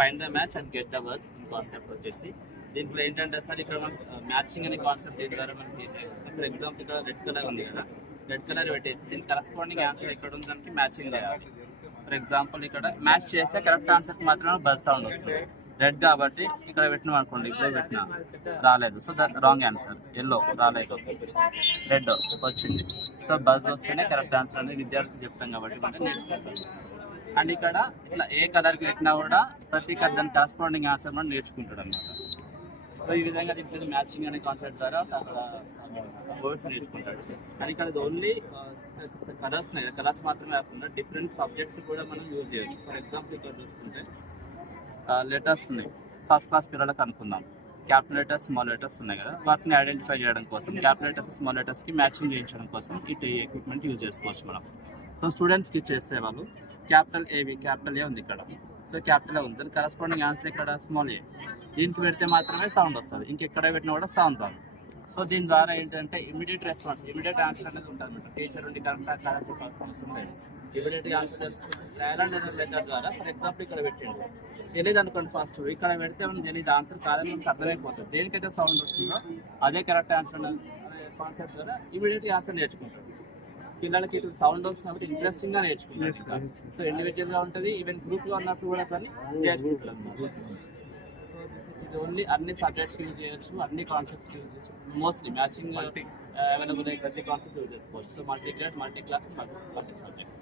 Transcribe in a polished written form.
Find the match and get the verse concept వచ్చేసి. దీంట్లో ఏంటంటే సార్ ఇక్కడ మనకి మ్యాచింగ్ అనే కాన్సెప్ట్ దీని ద్వారా మనకి, ఫర్ ఎగ్జాంపుల్ ఇక్కడ రెడ్ కలర్ ఉంది కదా, రెడ్ కలర్ పెట్టేసి దీని కరస్పాండింగ్ ఆన్సర్ ఎక్కడ ఉంది దానికి మ్యాచింగ్ చేయాలి. ఫర్ ఎగ్జాంపుల్ ఇక్కడ మ్యాచ్ చేస్తే కరెక్ట్ ఆన్సర్కి మాత్రమే బజ్ సౌండ్ వస్తుంది. రెడ్ కాబట్టి ఇక్కడ పెట్టినాం అనుకోండి, ఇప్పుడు పెట్టినా రాలేదు, so that wrong answer. Yellow రాలేదు, రెడ్ వచ్చింది. సో బజ్ వస్తేనే కరెక్ట్ ఆన్సర్ అనేది విద్యార్థులు చెప్తాం కాబట్టి మనం నేర్చుకుంటాం. అండ్ ఇక్కడ ఇట్లా ఏ కలర్కి పెట్టినా కూడా ప్రతి దాని కరస్పాండింగ్ ఆన్సర్ మనం నేర్చుకుంటాడు అనమాట. సో ఈ విధంగా దీంట్లో మ్యాచింగ్ అనే కాన్సెప్ట్ ద్వారా అక్కడ వర్డ్స్ నేర్చుకుంటాడు. అండ్ ఇక్కడ ఓన్లీ కలర్స్ ఉన్నాయి, కలర్స్ మాత్రమే కాకుండా డిఫరెంట్ సబ్జెక్ట్స్ కూడా మనం యూజ్ చేయొచ్చు. ఫర్ ఎగ్జాంపుల్ ఇక్కడ చూసుకుంటే లెటర్స్ ఉన్నాయి, ఫస్ట్ క్లాస్ పిల్లలకు అనుకుందాం. క్యాపిటల్ లెటర్స్, స్మాల్ లెటర్స్ ఉన్నాయి కదా, వాటిని ఐడెంటిఫై చేయడం కోసం క్యాపిటల్ లెటర్స్, స్మాల్ లెటర్స్కి మ్యాచింగ్ చేయించడం కోసం ఈ ఎక్విప్మెంట్ యూజ్ చేసుకోవచ్చు మనం. సో స్టూడెంట్స్కి ఇచ్చేస్తే వాళ్ళు క్యాపిటల్ ఏవి, క్యాపిటల్ ఏ ఉంది ఇక్కడ, సో క్యాపిటల్ ఏ ఉంది, దాని కరస్పాండింగ్ ఆన్సర్ ఇక్కడ స్మాల్ ఏ. దీనికి పెడితే మాత్రమే సౌండ్ వస్తుంది, ఇంకెక్కడ పెట్టినా కూడా సౌండ్ రాదు. సో దీని ద్వారా ఏంటంటే ఇమీడియట్ రెస్పాన్స్, ఇమీడియట్ ఆన్సర్ అనేది ఉంటుంది అనమాట. టీచర్ ఉండి కరెక్ట్గా చాలా చెప్పాల్సిన అవసరం లేదు, ఇమీడియట్గా ఆన్సర్ తెలుసుకుంటే ట్రయల్ అండ్ లెటర్ ద్వారా. ఫర్ ఎగ్జాంపుల్ ఇక్కడ పెట్టిండు, తెలియదు అనుకోండి, ఫస్ట్ ఇక్కడ పెడితే మనం తెలియదు ఆన్సర్ కాదని మనకు అర్థమైపోతుంది. దేనికైతే సౌండ్ వస్తుందో అదే కరెక్ట్ ఆన్సర్ అనే కాన్సెప్ట్ ద్వారా ఇమీడియట్గా ఆన్సర్ నేర్చుకుంటారు. పిల్లలకి ఇటు సౌండ్ వస్తుంది కాబట్టి ఇంట్రెస్టింగ్గా నేర్చుకుంటారు. సో ఇండివిజువల్గా ఉంటుంది, ఈవెన్ గ్రూప్లో ఉన్నప్పుడు కూడా కానీ నేర్చుకుంటారు. సో ఇది ఓన్లీ అన్ని సబ్జెక్ట్స్ యూజ్ చేయొచ్చు, అన్ని కాన్సెప్ట్స్ యూజ్ చేయొచ్చు. మోస్ట్లీ మ్యాచింగ్ అవైలబుల్ అయ్యి ప్రతి కాన్సెప్ట్ యూజ్ చేసుకోవచ్చు. So multi grade, multi class, multi subject.